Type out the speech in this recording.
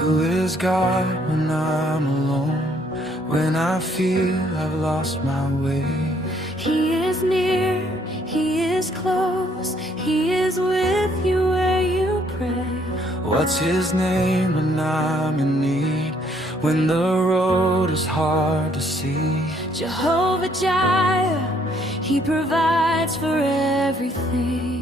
Who is God when I'm alone? When I feel I've lost my way? He is near, He is close, He is with you where you pray. What's His name when I'm in need? When the road is hard to see? Jehovah Jireh, He provides for everything.